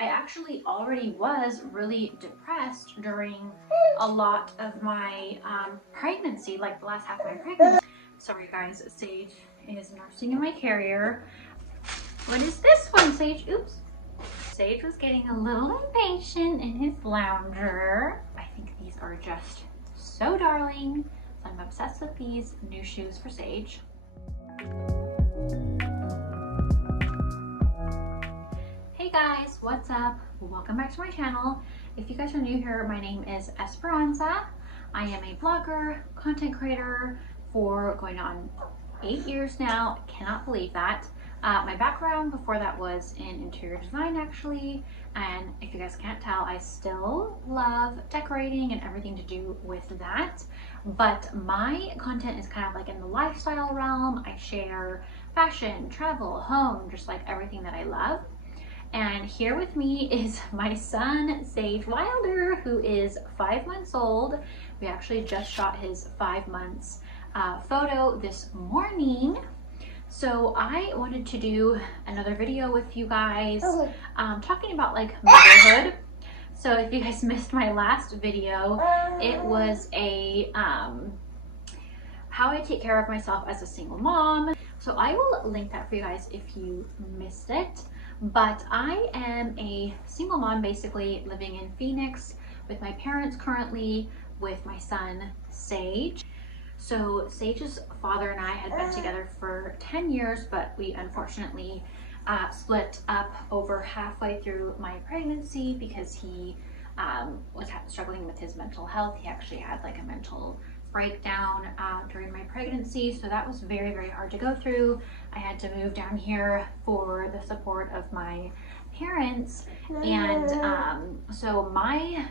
I actually already was really depressed during a lot of my pregnancy, like the last half of my pregnancy. Sorry guys, Sage is nursing in my carrier. What is this one, Sage? Oops. Sage was getting a little impatient in his lounger. I think these are just so darling. So I'm obsessed with these new shoes for Sage. Hey guys, what's up? Welcome back to my channel. If you guys are new here, my name is Esperanza. I am a blogger, content creator for going on 8 years now. Cannot believe that. My background before that was in interior design actually, and if you guys can't tell, I still love decorating and everything to do with that, but my content is kind of like in the lifestyle realm. I share fashion, travel, home, just like everything that I love. And here with me is my son, Sage Wilder, who is 5 months old. We actually just shot his 5 months photo this morning. So I wanted to do another video with you guys talking about like motherhood. So if you guys missed my last video, it was a how I take care of myself as a single mom. So I will link that for you guys if you missed it. But I am a single mom, basically living in Phoenix with my parents currently, with my son Sage. So Sage's father and I had been together for 10 years, but we unfortunately split up over halfway through my pregnancy because he was struggling with his mental health. He actually had like a mental breakdown during my pregnancy, so that was very, very hard to go through. I had to move down here for the support of my parents, and so my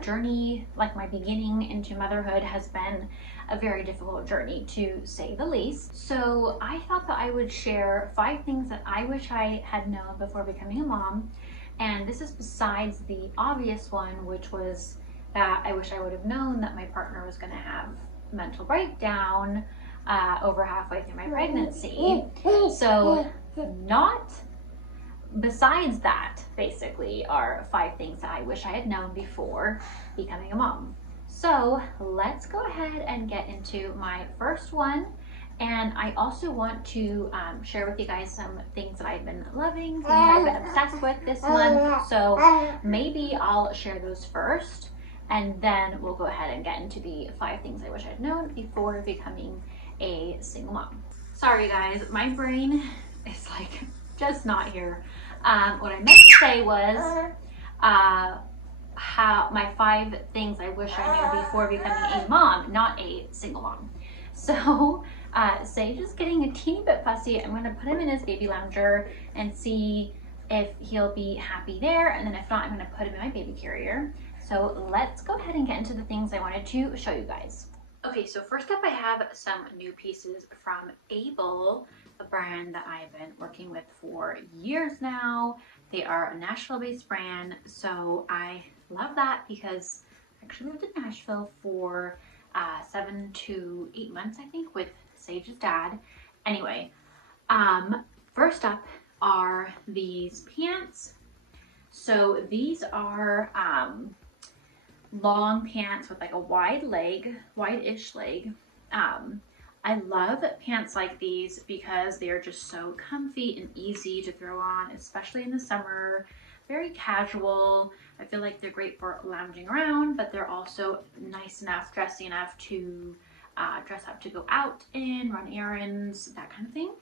journey, like my beginning into motherhood, has been a very difficult journey to say the least. So I thought that I would share 5 things that I wish I had known before becoming a mom, and this is besides the obvious one, which was that I wish I would have known that my partner was going to have mental breakdown over halfway through my pregnancy. So not besides that, basically, are 5 things that I wish I had known before becoming a mom. So let's go ahead and get into my first one. And I also want to share with you guys some things that I've been loving, things that I've been obsessed with this month. So maybe I'll share those first, and then we'll go ahead and get into the 5 things I wish I'd known before becoming a single mom. Sorry guys, my brain is like just not here. What I meant to say was how my 5 things I wish I knew before becoming a mom, not a single mom. So Sage is getting a teeny bit fussy. I'm going to put him in his baby lounger and see if he'll be happy there, and then if not, I'm going to put him in my baby carrier. So let's go ahead and get into the things I wanted to show you guys. Okay, so first up I have some new pieces from Able, a brand that I've been working with for years now. They are a Nashville-based brand, so I love that because I actually lived in Nashville for 7 to 8 months, I think, with Sage's dad. Anyway, first up are these pants. So these are long pants with like a wide-ish leg. I love pants like these because they are just so comfy and easy to throw on, especially in the summer. Very casual. I feel like they're great for lounging around, but they're also nice enough, dressy enough to dress up to go out in, run errands, that kind of thing.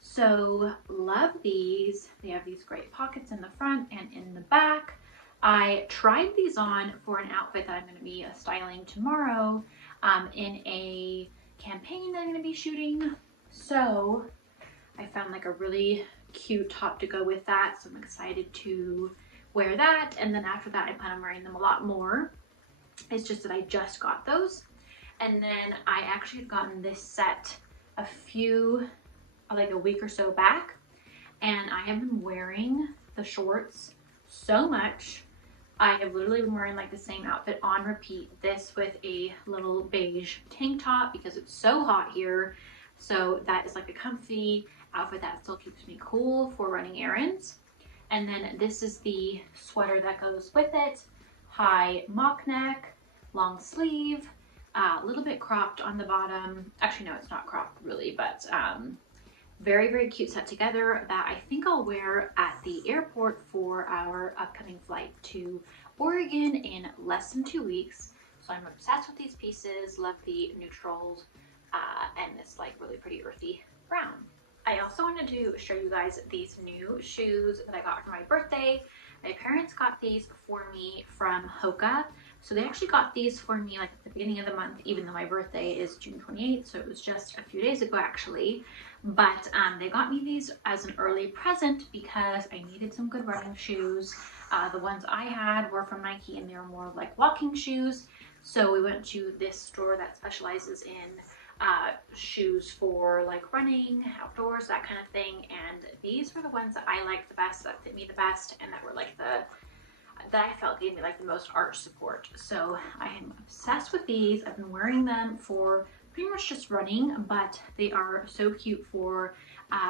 So love these. They have these great pockets in the front and in the back. I tried these on for an outfit that I'm going to be styling tomorrow in a campaign that I'm going to be shooting. So I found like a really cute top to go with that, so I'm excited to wear that. And then after that I plan on wearing them a lot more. It's just that I just got those, and then I actually had gotten this set like a week or so back, and I have been wearing the shorts so much. I have literally been wearing like the same outfit on repeat, this with a little beige tank top because it's so hot here. So that is like a comfy outfit that still keeps me cool for running errands. And then this is the sweater that goes with it. High mock neck, long sleeve, a little bit cropped on the bottom. Actually, no, it's not cropped really, but very, very cute set together that I think I'll wear at the airport for our upcoming flight to Oregon in less than 2 weeks. So I'm obsessed with these pieces, love the neutrals and this like really pretty earthy brown. I also wanted to show you guys these new shoes that I got for my birthday. My parents got these for me from Hoka. So they actually got these for me like at the beginning of the month, even though my birthday is June 28th. So it was just a few days ago actually. But they got me these as an early present because I needed some good running shoes. The ones I had were from Nike and they were more like walking shoes. So we went to this store that specializes in shoes for like running, outdoors, that kind of thing. And these were the ones that I liked the best, that fit me the best, and that were like that I felt gave me like the most arch support. So I am obsessed with these. I've been wearing them for pretty much just running, but they are so cute for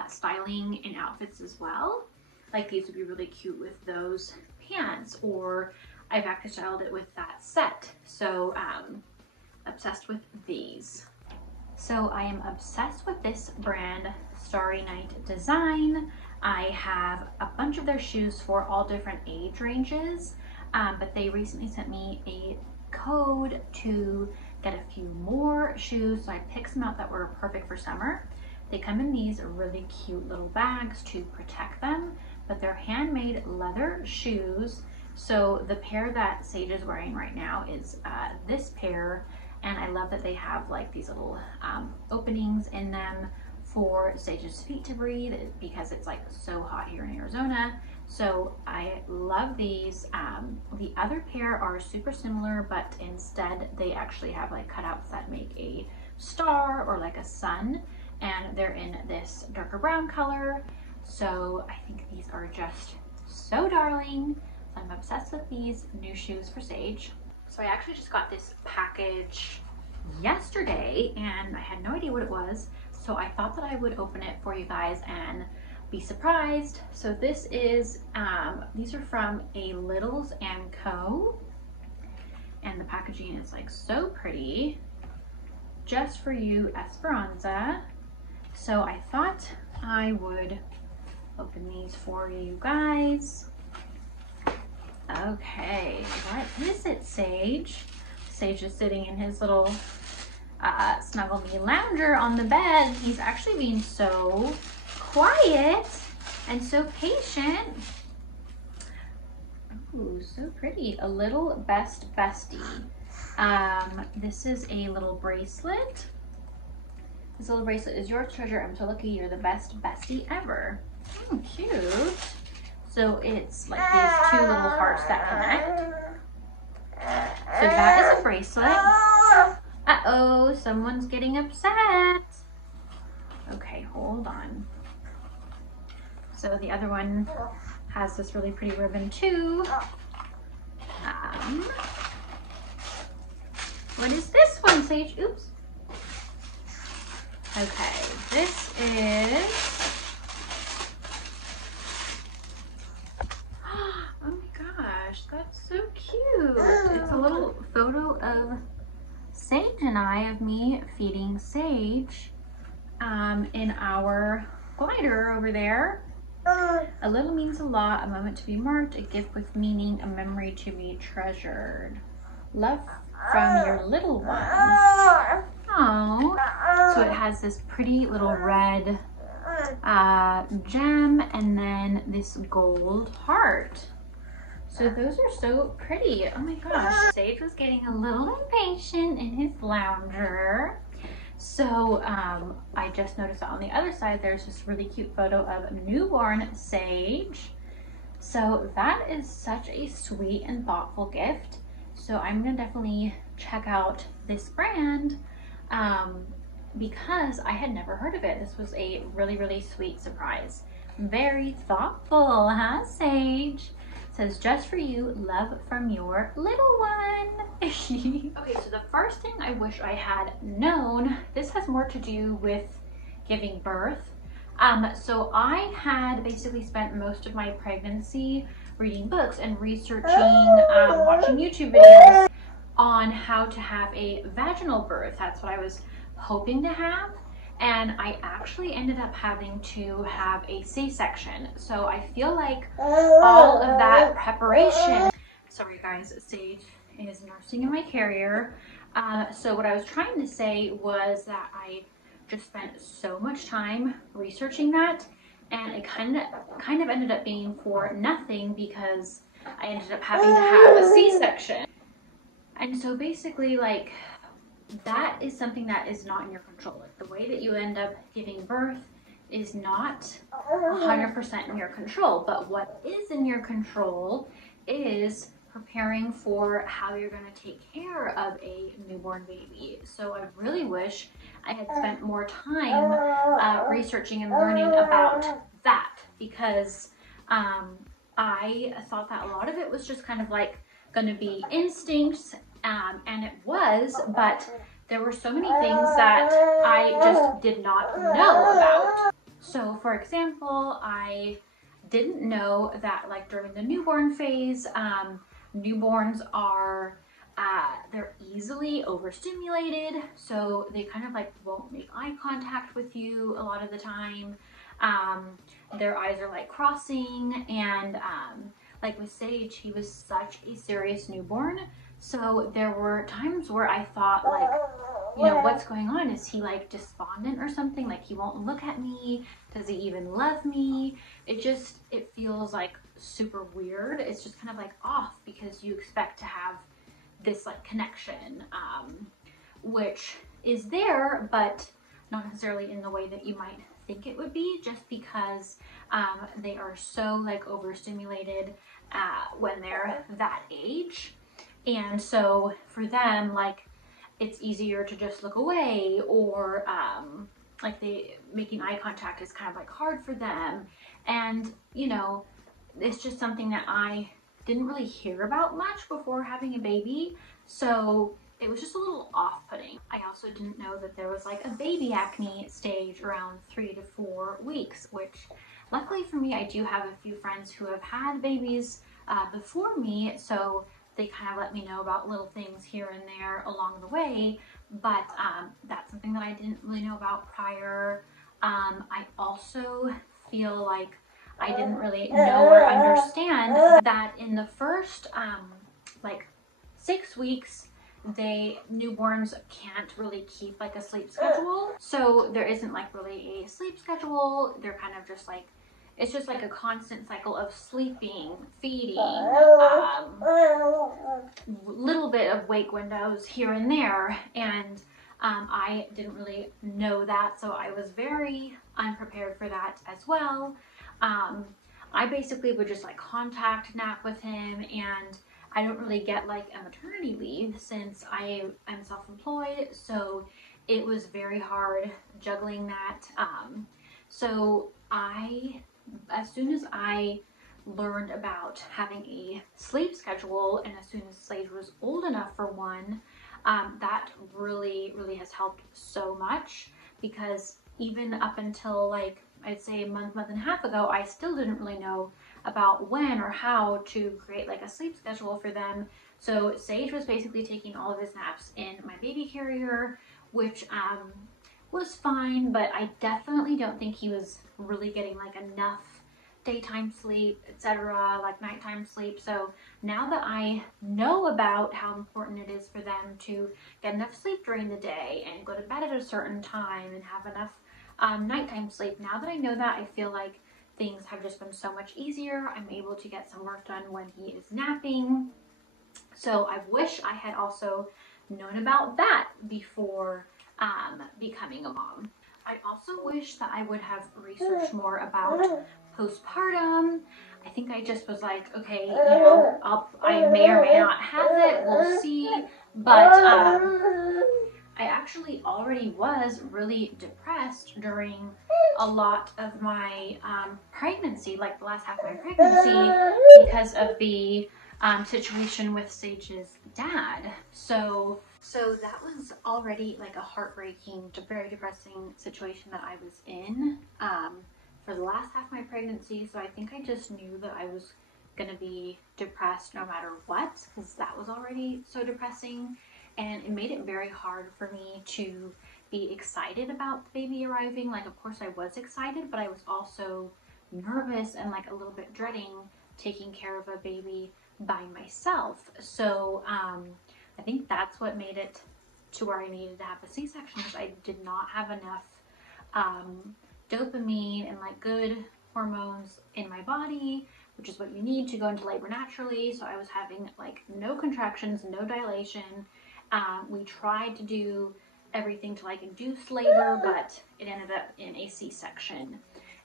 styling and outfits as well. Like these would be really cute with those pants, or I've actually styled it with that set. So obsessed with these. So I am obsessed with this brand, Starry Night Design. I have a bunch of their shoes for all different age ranges, but they recently sent me a code to get a few more shoes. So I picked some out that were perfect for summer. They come in these really cute little bags to protect them, but they're handmade leather shoes. So the pair that Sage is wearing right now is this pair. And I love that they have like these little openings in them for Sage's feet to breathe because it's like so hot here in Arizona. So I love these. The other pair are super similar, but instead they actually have like cutouts that make a star or like a sun. And they're in this darker brown color. So I think these are just so darling. So I'm obsessed with these new shoes for Sage. So I actually just got this package yesterday and I had no idea what it was. So I thought that I would open it for you guys and be surprised. So this is, these are from A Littles & Co. And the packaging is like so pretty. Just for you, Esperanza. So I thought I would open these for you guys. Okay, what is it, Sage? Sage is sitting in his little Snuggle Me lounger on the bed. He's actually being so quiet and so patient. Ooh, so pretty. A little best bestie. This is a little bracelet. This little bracelet is your treasure. I'm so lucky. You're the best bestie ever. Oh, cute. So it's like these two little hearts that connect. So that is a bracelet. Uh-oh, someone's getting upset. Okay, hold on. So the other one has this really pretty ribbon too. What is this one, Sage? Oops. Okay, this is... That's so cute. It's a little photo of Sage and I, of me feeding Sage in our glider over there. A little means a lot, a moment to be marked, a gift with meaning, a memory to be treasured. Love from your little one. Oh, so it has this pretty little red gem and then this gold heart. So those are so pretty. Oh my gosh. Sage was getting a little impatient in his lounger. So I just noticed that on the other side, there's this really cute photo of newborn Sage. So that is such a sweet and thoughtful gift. So I'm gonna definitely check out this brand because I had never heard of it. This was a really, really sweet surprise. Very thoughtful, huh, Sage? Says, just for you, love from your little one. Okay, so the first thing I wish I had known, this has more to do with giving birth. So I had basically spent most of my pregnancy reading books and researching, watching YouTube videos on how to have a vaginal birth. That's what I was hoping to have. And I actually ended up having to have a C-section. So I feel like all of that preparation. Sorry guys, Sage is nursing in my carrier. So what I was trying to say was that I just spent so much time researching that, and it kind of ended up being for nothing because I ended up having to have a C-section. And so basically, like, that is something that is not in your control. Like, the way that you end up giving birth is not 100% in your control, but what is in your control is preparing for how you're going to take care of a newborn baby. So I really wish I had spent more time researching and learning about that, because I thought that a lot of it was just kind of like going to be instincts, and it was, but there were so many things that I just did not know about. So for example, I didn't know that, like, during the newborn phase, newborns are they're easily overstimulated, so they kind of like won't make eye contact with you a lot of the time. Their eyes are like crossing, and like with Sage, he was such a serious newborn, so there were times where I thought, like, you know, what's going on? Is he like despondent or something? Like, he won't look at me? Does he even love me? It feels like super weird. It's just kind of like off, because you expect to have this like connection, which is there, but not necessarily in the way that you might think it would be, just because they are so like overstimulated when they're that age. And so for them, like, it's easier to just look away, or like making eye contact is kind of like hard for them. And, you know, it's just something that I didn't really hear about much before having a baby. So it was just a little off-putting. I also didn't know that there was like a baby acne stage around 3 to 4 weeks, which luckily for me, I do have a few friends who have had babies before me. So they kind of let me know about little things here and there along the way, but that's something that I didn't really know about prior. I also feel like I didn't really know or understand that in the first like 6 weeks, newborns can't really keep like a sleep schedule. So there isn't like really a sleep schedule. They're kind of just like, it's just like a constant cycle of sleeping, feeding, little bit of wake windows here and there. And I didn't really know that, so I was very unprepared for that as well. I basically would just like contact nap with him, and I don't really get like a maternity leave since I am self-employed, so it was very hard juggling that. So as soon as I learned about having a sleep schedule, and as soon as Sage was old enough for one, that really has helped so much, because even up until like I'd say a month and a half ago, I still didn't really know about when or how to create like a sleep schedule for them. So Sage was basically taking all of his naps in my baby carrier, which was fine, but I definitely don't think he was really getting like enough daytime sleep, etc., like nighttime sleep. So now that I know about how important it is for them to get enough sleep during the day and go to bed at a certain time and have enough nighttime sleep, now that I know that, I feel like things have just been so much easier. I'm able to get some work done when he is napping. So I wish I had also known about that before becoming a mom. I also wish that I would have researched more about postpartum. I think I just was like, okay, you know, I may or may not have it, we'll see. But I actually already was really depressed during a lot of my pregnancy, like the last half of my pregnancy, because of the situation with Sage's dad. So that was already like a heartbreaking, very depressing situation that I was in for the last half of my pregnancy. So I think I just knew that I was gonna be depressed no matter what, because that was already so depressing, and it made it very hard for me to be excited about the baby arriving. Like, of course I was excited, but I was also nervous and like a little bit dreading taking care of a baby by myself. So I think that's what made it to where I needed to have a C-section, because I did not have enough dopamine and like good hormones in my body, which is what you need to go into labor naturally. So I was having like no contractions, no dilation. We tried to do everything to like induce labor, but it ended up in a C-section.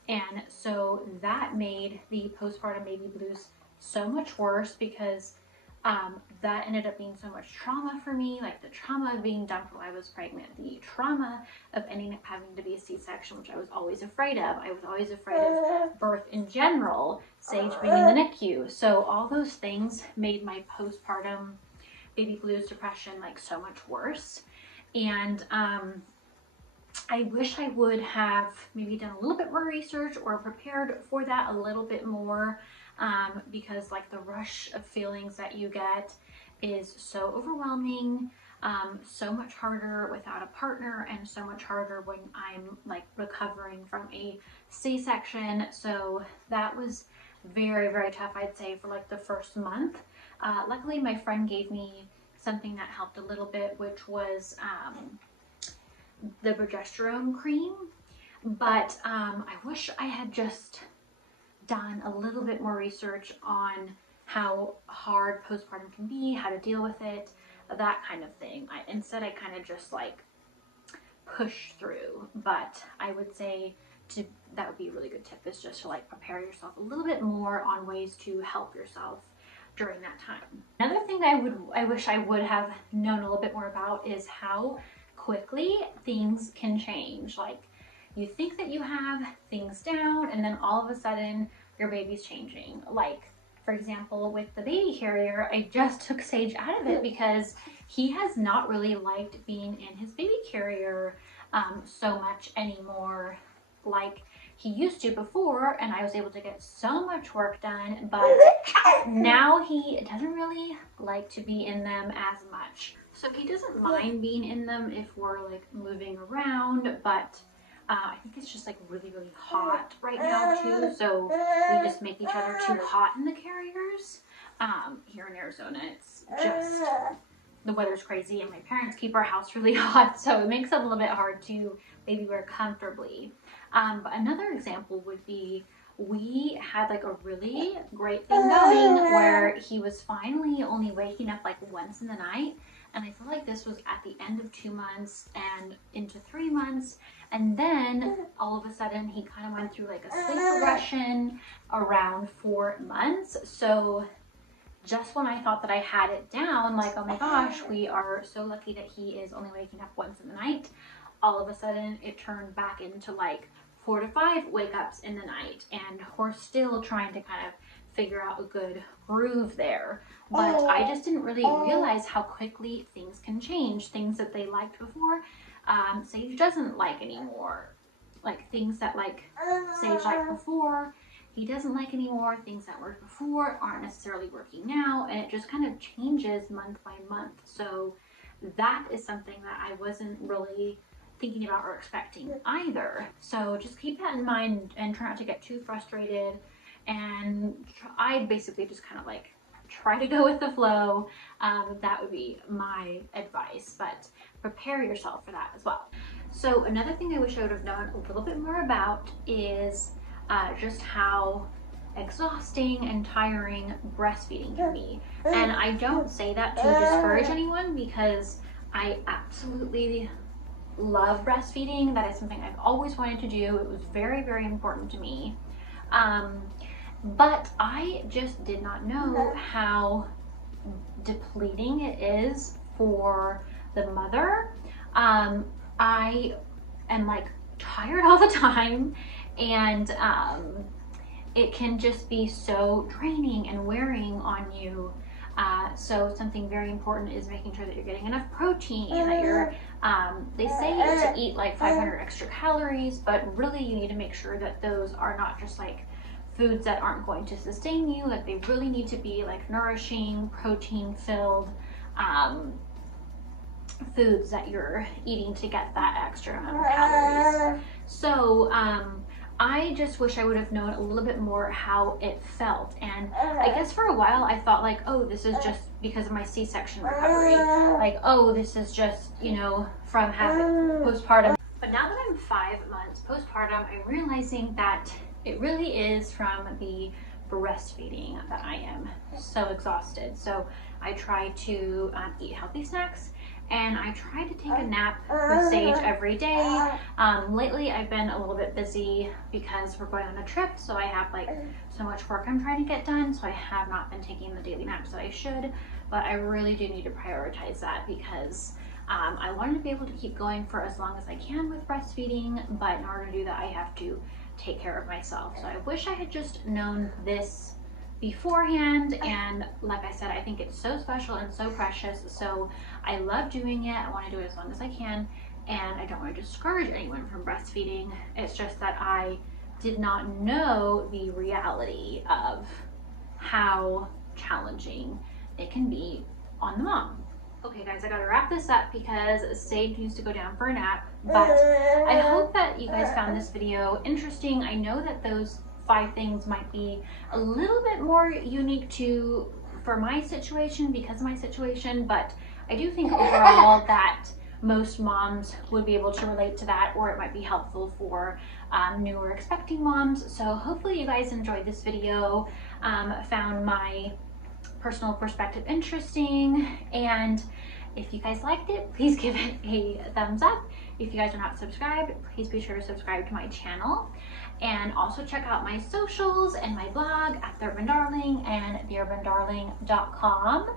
And so that made the postpartum baby blues so much worse, because that ended up being so much trauma for me, like the trauma of being dumped while I was pregnant, the trauma of ending up having to be a C-section, which I was always afraid of. I was always afraid of birth in general, Sage being in the NICU. So all those things made my postpartum baby blues depression like so much worse. And I wish I would have maybe done a little bit more research or prepared for that a little bit more, because like the rush of feelings that you get is so overwhelming, so much harder without a partner, and so much harder when I'm like recovering from a C-section. So that was very, very tough, I'd say, for like the first month. Luckily, my friend gave me something that helped a little bit, which was the progesterone cream. But I wish I had just done a little bit more research on how hard postpartum can be, how to deal with it, that kind of thing. Instead, I kind of just like pushed through. But I would say that would be a really good tip, is just to like prepare yourself a little bit more on ways to help yourself during that time. Another thing I wish I would have known a little bit more about is how quickly things can change. Like, you think that you have things down, and then all of a sudden your baby's changing. Like, for example, with the baby carrier, I just took Sage out of it because he has not really liked being in his baby carrier so much anymore like he used to before, and I was able to get so much work done, but now he doesn't really like to be in them as much. So he doesn't mind being in them if we're like moving around, but I think it's just like really, really hot right now too. So we just make each other too hot in the carriers. Here in Arizona, it's just, the weather's crazy, and my parents keep our house really hot, so it makes it a little bit hard to baby wear comfortably. But another example would be, we had like a really great thing going where he was finally only waking up like once in the night. And I feel like this was at the end of 2 months and into 3 months. And then all of a sudden he kind of went through like a sleep regression around 4 months. So just when I thought that I had it down, like, oh my gosh, we are so lucky that he is only waking up once in the night, all of a sudden it turned back into like 4 to 5 wake ups in the night. And we're still trying to kind of figure out a good groove there. But I just didn't really realize how quickly things can change. Things that they liked before, Sage doesn't like anymore. Like things that like Sage liked before, he doesn't like anymore. Things that worked before aren't necessarily working now, and it just kind of changes month by month. So that is something that I wasn't really thinking about or expecting either. So just keep that in mind and try not to get too frustrated. And I basically just kind of like try to go with the flow. That would be my advice, but prepare yourself for that as well. So another thing I wish I would have known a little bit more about is just how exhausting and tiring breastfeeding can be. And I don't say that to discourage anyone, because I absolutely love breastfeeding. That is something I've always wanted to do. It was very, very important to me. But I just did not know how depleting it is for the mother. I am like tired all the time, and it can just be so draining and wearing on you. So something very important is making sure that you're getting enough protein, that you're, they say to eat like 500 extra calories, but really you need to make sure that those are not just like foods that aren't going to sustain you. Like they really need to be like nourishing, protein filled foods that you're eating to get that extra amount of calories. So I just wish I would have known a little bit more how it felt. And I guess for a while I thought like, oh, this is just because of my C-section recovery. Like, oh, this is just, you know, from having postpartum. But now that I'm 5 months postpartum, I'm realizing that it really is from the breastfeeding that I am so exhausted. So I try to eat healthy snacks, and I try to take a nap with Sage every day. Lately I've been a little bit busy because we're going on a trip, so I have like so much work I'm trying to get done, so I have not been taking the daily naps that I should, but I really do need to prioritize that because I want to be able to keep going for as long as I can with breastfeeding, but in order to do that I have to take care of myself. So I wish I had just known this beforehand, and like I said, I think it's so special and so precious, so I love doing it. I want to do it as long as I can, and I don't want to discourage anyone from breastfeeding. It's just that I did not know the reality of how challenging it can be on the mom. Okay guys, I gotta wrap this up because Sage needs to go down for a nap, but I hope that you guys found this video interesting. I know that those 5 things might be a little bit more unique for my situation because of my situation, but I do think overall that most moms would be able to relate to that, or it might be helpful for newer expecting moms. So hopefully you guys enjoyed this video, found my personal perspective interesting, and if you guys liked it, please give it a thumbs up. If you guys are not subscribed, please be sure to subscribe to my channel, and also check out my socials and my blog at The Urban Darling and theurbandarling.com,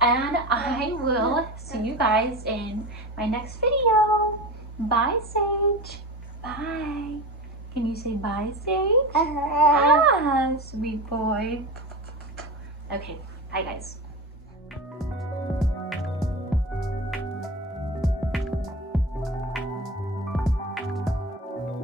and I will see you guys in my next video. Bye, Sage. Bye. Can you say bye, Sage? Ah, sweet boy. Okay, bye guys.